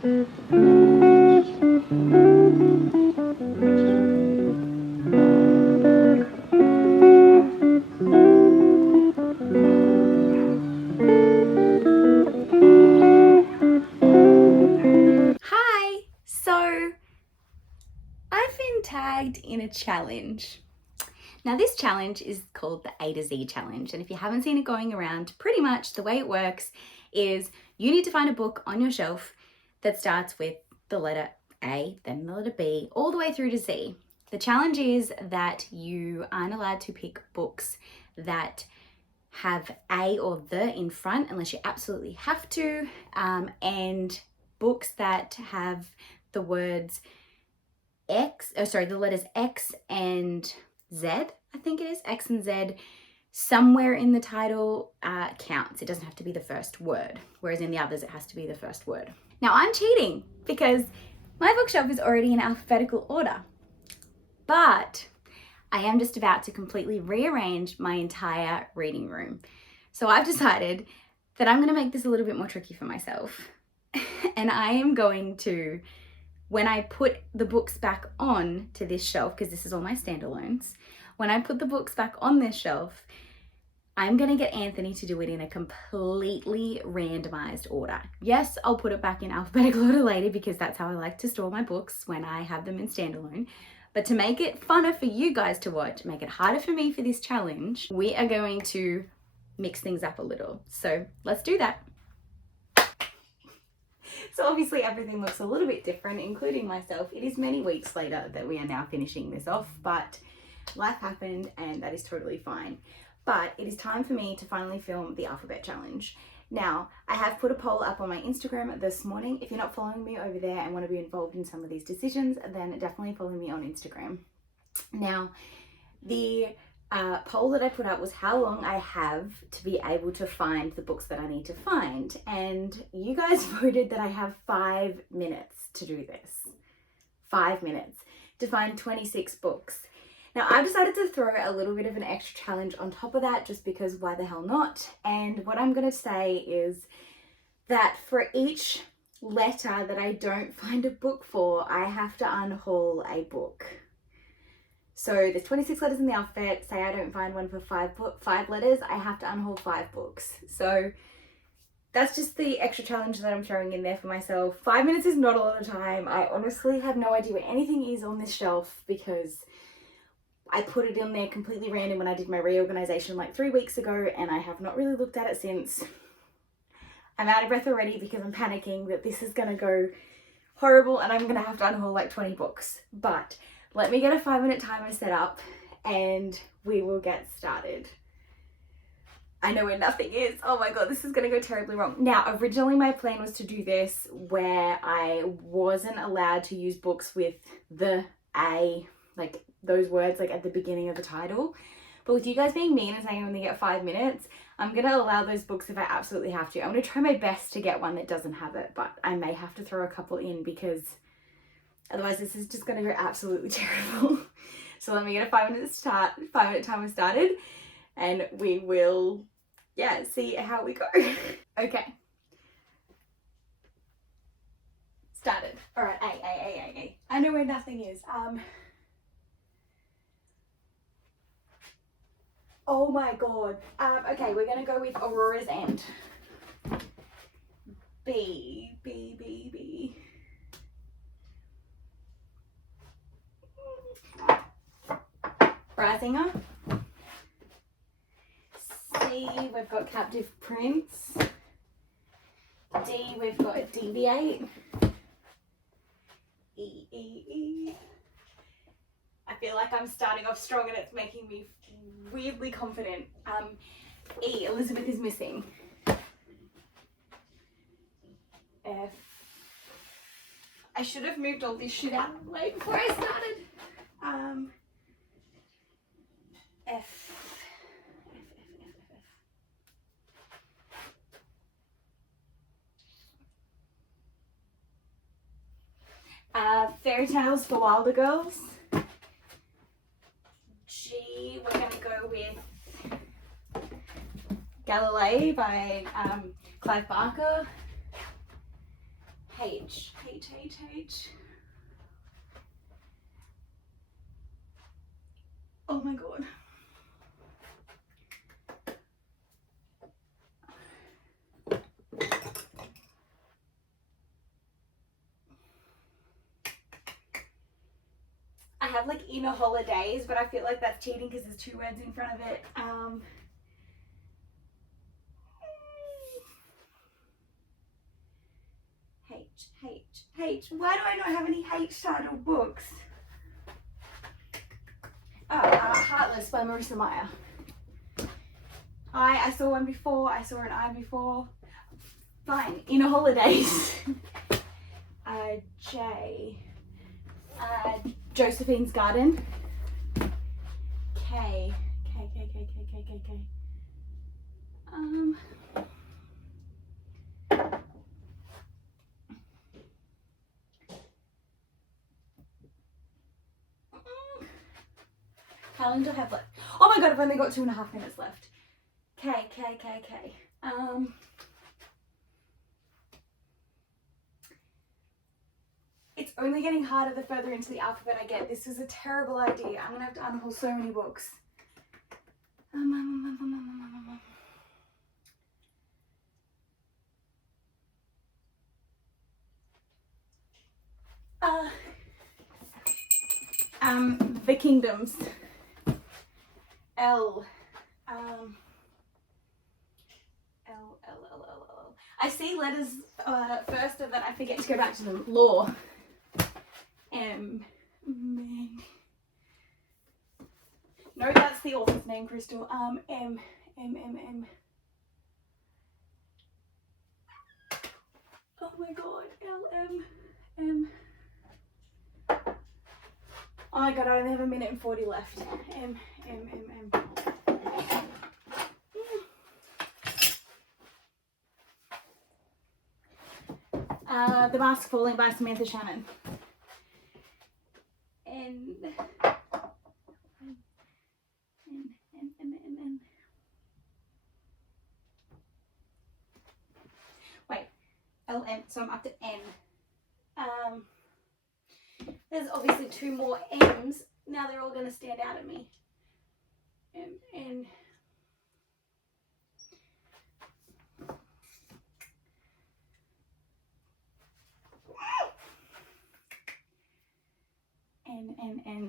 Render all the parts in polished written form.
Hi! So, I've been tagged in a challenge. Now, this challenge is called the A to Z challenge, and if you haven't seen it going around, pretty much the way it works is you need to find a book on your shelf that starts with the letter A, then the letter B, all the way through to Z. The challenge is that you aren't allowed to pick books that have A or the in front unless you absolutely have to, and books that have the words the letters X and Z, I think it is, X and Z, somewhere in the title counts. It doesn't have to be the first word, whereas in the others it has to be the first word. Now I'm cheating because my bookshelf is already in alphabetical order, but I am just about to completely rearrange my entire reading room. So I've decided that I'm going to make this a little bit more tricky for myself. And I am going to, when I put the books back on to this shelf, because this is all my standalones, when I put the books back on this shelf, I'm going to get Anthony to do it in a completely randomized order. Yes, I'll put it back in alphabetical order later because that's how I like to store my books when I have them in standalone. But to make it funner for you guys to watch, make it harder for me for this challenge, we are going to mix things up a little. So let's do that. So obviously everything looks a little bit different, including myself. It is many weeks later that we are now finishing this off, but life happened and that is totally fine. But it is time for me to finally film the alphabet challenge. Now, I have put a poll up on my Instagram this morning. If you're not following me over there and want to be involved in some of these decisions, then definitely follow me on Instagram. Now, the poll that I put up was how long I have to be able to find the books that I need to find. And you guys voted that I have 5 minutes to do this. 5 minutes to find 26 books. Now I've decided to throw a little bit of an extra challenge on top of that just because why the hell not? And what I'm going to say is that for each letter that I don't find a book for, I have to unhaul a book. So there's 26 letters in the alphabet. Say I don't find one for 5 letters, I have to unhaul 5 books. So that's just the extra challenge that I'm throwing in there for myself. 5 minutes is not a lot of time. I honestly have no idea where anything is on this shelf because I put it in there completely random when I did my reorganization like 3 weeks ago, and I have not really looked at it since. I'm out of breath already because I'm panicking that this is going to go horrible and I'm going to have to unhaul like 20 books. But let me get a 5-minute timer set up and we will get started. I know where nothing is. Oh my god, this is going to go terribly wrong. Now, originally my plan was to do this where I wasn't allowed to use books with the A, like those words like at the beginning of the title. But with you guys being mean and saying I only get 5 minutes, I'm going to allow those books if I absolutely have to. I'm going to try my best to get one that doesn't have it, but I may have to throw a couple in because otherwise this is just going to go absolutely terrible. So let me get a 5-minute timer started and we will, see how we go. Okay. Started. All right, A. I know where nothing is. Oh my god. Okay, we're gonna go with Aurora's End. B. Brasinger. C, we've got Captive Prince. D, we've got Deviate. E. I feel like I'm starting off strong and it's making me weirdly confident. E, Elizabeth is missing. F. I should have moved all this shit out of the way before I started. F. Fairy Tales for Wilder Girls. G, we're going to go with Galilei by Clive Barker. H, H, H, H. Oh my god. I have like inner holidays, but I feel like that's cheating because there's 2 words in front of it. H, H, H. Why do I not have any H titled books? Oh, Heartless by Marissa Meyer. I saw one before, I saw an I before. Fine, inner holidays. J. Josephine's Garden. K. How long do I have left? Oh my god, I've only got 2.5 minutes left. K. It's only getting harder the further into the alphabet I get. This is a terrible idea. I'm gonna have to unhaul so many books. The Kingdoms. L. I see letters first and then I forget to go back to them. Law. M. No, that's the author's name, Krystal. M. Oh my god. M. Oh my god, I only have 1 minute and 40 left. M. The Mask Falling by Samantha Shannon. N. Wait, LM, so I'm up to N. There's obviously 2 more M's. Now they're all going to stand out at me. N.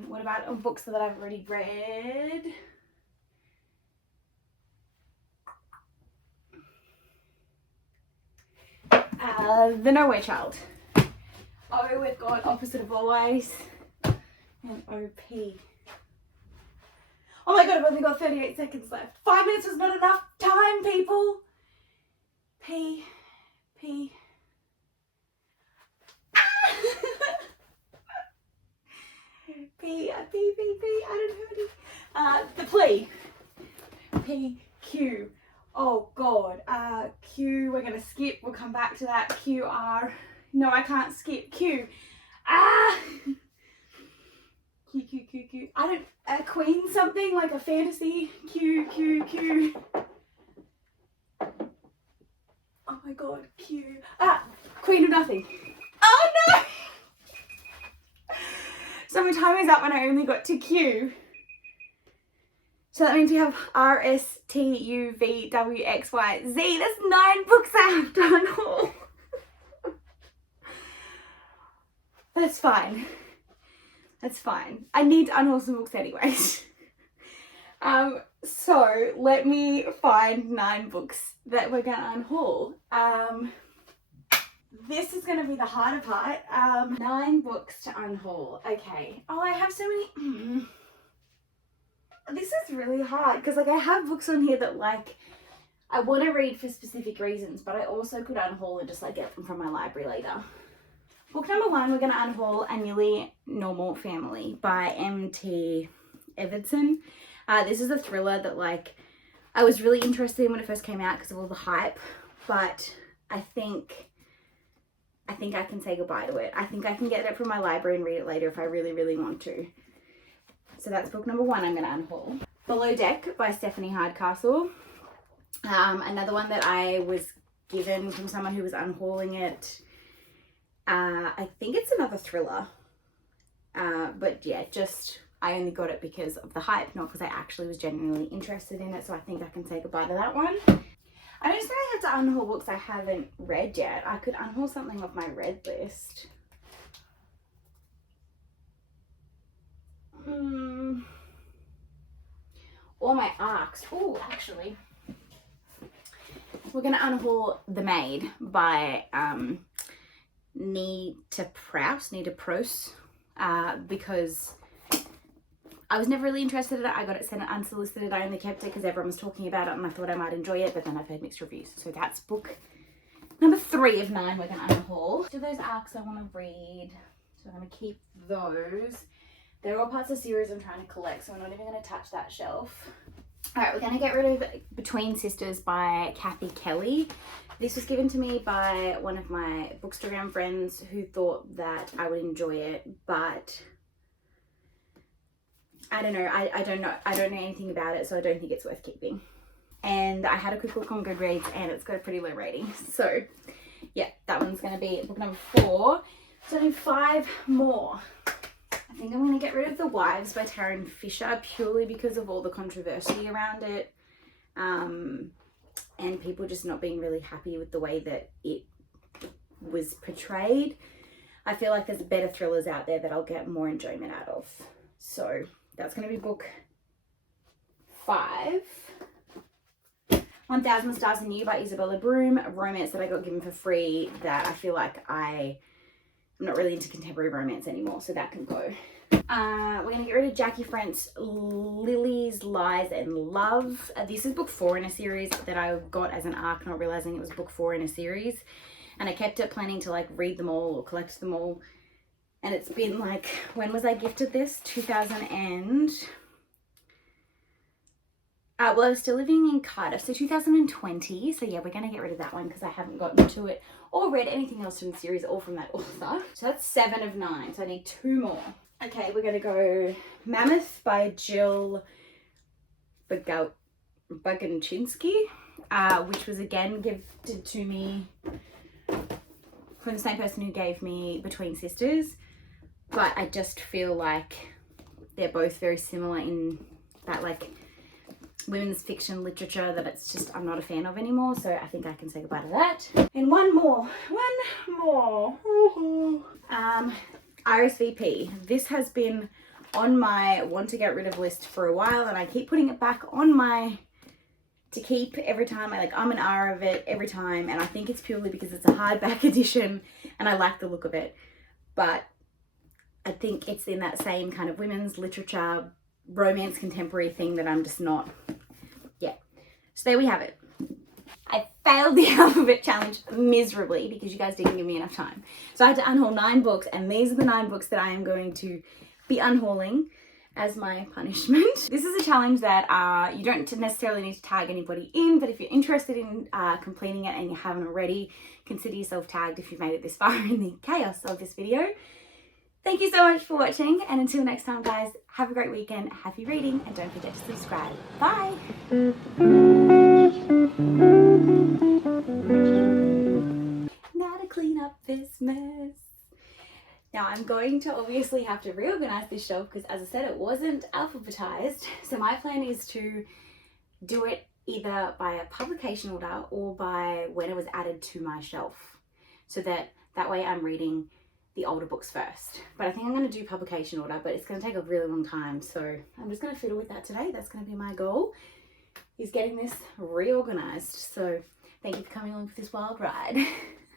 What about books that I've already read? The Nowhere Child. O, we've got Opposite of Always. And OP. Oh my god, I've only got 38 seconds left. 5 minutes was not enough time, people. P. I don't know any. The Plea. PQ. Oh god. Q. We're gonna skip. We'll come back to that. QR. No, I can't skip. Q. Q. I don't. A queen something like a fantasy. Q. Oh my god. Q. Queen of Nothing. Oh no. So my time is up when I only got to Q. So that means we have R, S, T, U, V, W, X, Y, Z. That's 9 books I have to unhaul. That's fine. I need to unhaul some books anyways. So let me find 9 books that we're gonna unhaul. This is gonna be the harder part. 9 books to unhaul. Okay. Oh, I have so many. This is really hard because like I have books on here that like I want to read for specific reasons, but I also could unhaul and just like get them from my library later. Book number 1, we're going to unhaul A Nearly Normal Family by M.T. Everson. This is a thriller that like I was really interested in when it first came out because of all the hype, but I think I can say goodbye to it. I think I can get it from my library and read it later if I really, really want to. So that's book number 1 I'm going to unhaul. Below Deck by Stephanie Hardcastle. Another one that I was given from someone who was unhauling it. I think it's another thriller. But yeah, just I only got it because of the hype, not because I actually was genuinely interested in it. So I think I can say goodbye to that one. I don't necessarily have to unhaul books I haven't read yet. I could unhaul something off my read list. Or my arcs. Oh, actually, we're gonna unhaul The Maid by Nita Prose, because I was never really interested in it. I got it sent unsolicited. I only kept it because everyone was talking about it and I thought I might enjoy it, but then I've heard mixed reviews. So that's book number 3 of 9 we're going to unhaul. So those arcs I want to read, so I'm going to keep those. They're all parts of the series I'm trying to collect, so I'm not even going to touch that shelf. All right, we're going to get rid of Between Sisters by Kathy Kelly. This was given to me by one of my Bookstagram friends who thought that I would enjoy it, but I don't know. I don't know anything about it, so I don't think it's worth keeping. And I had a quick look on Goodreads and it's got a pretty low rating. So yeah, that one's going to be book number 4. So I need 5 more. I think I'm going to get rid of The Wives by Taryn Fisher purely because of all the controversy around it. And people just not being really happy with the way that it was portrayed. I feel like there's better thrillers out there that I'll get more enjoyment out of. So that's going to be book 5. 1000 Stars and You by Isabella Broom, a romance that I got given for free that I feel like I'm not really into contemporary romance anymore, so that can go. We're going to get rid of Jackie Frent's Lily's Lies and Love. This is book 4 in a series that I got as an arc, not realizing it was book 4 in a series. And I kept it planning to like read them all or collect them all. And it's been like, when was I gifted this? 2000 and... well, I was still living in Cardiff, so 2020. So yeah, we're going to get rid of that one because I haven't gotten to it or read anything else from the series or from that author. So that's 7 of 9. So I need 2 more. Okay, we're going to go Mammoth by Jill Buganchinsky, which was again gifted to me from the same person who gave me Between Sisters. But I just feel like they're both very similar in that like women's fiction literature that it's just I'm not a fan of anymore, so I think I can say goodbye to that. And one more RSVP. This has been on my want to get rid of list for a while, and I keep putting it back on my to keep every time. I'm an R of it every time, and I think it's purely because it's a hardback edition and I like the look of it, but I think it's in that same kind of women's literature romance contemporary thing that I'm just not. Yeah, so there we have it. I failed the alphabet challenge miserably because you guys didn't give me enough time, so I had to unhaul 9 books, and these are the 9 books that I am going to be unhauling as my punishment. This is a challenge that you don't necessarily need to tag anybody in, but if you're interested in completing it and you haven't already, consider yourself tagged if you've made it this far in the chaos of this video. Thank you so much for watching, and until next time guys, have a great weekend, happy reading, and don't forget to subscribe. Bye! Now to clean up this mess. Now I'm going to obviously have to reorganize this shelf because, as I said, it wasn't alphabetized. So my plan is to do it either by a publication order or by when it was added to my shelf, so that way I'm reading the older books first. But I think I'm going to do publication order, but it's going to take a really long time, so I'm just going to fiddle with that today. That's going to be my goal, is getting this reorganized. So thank you for coming along for this wild ride.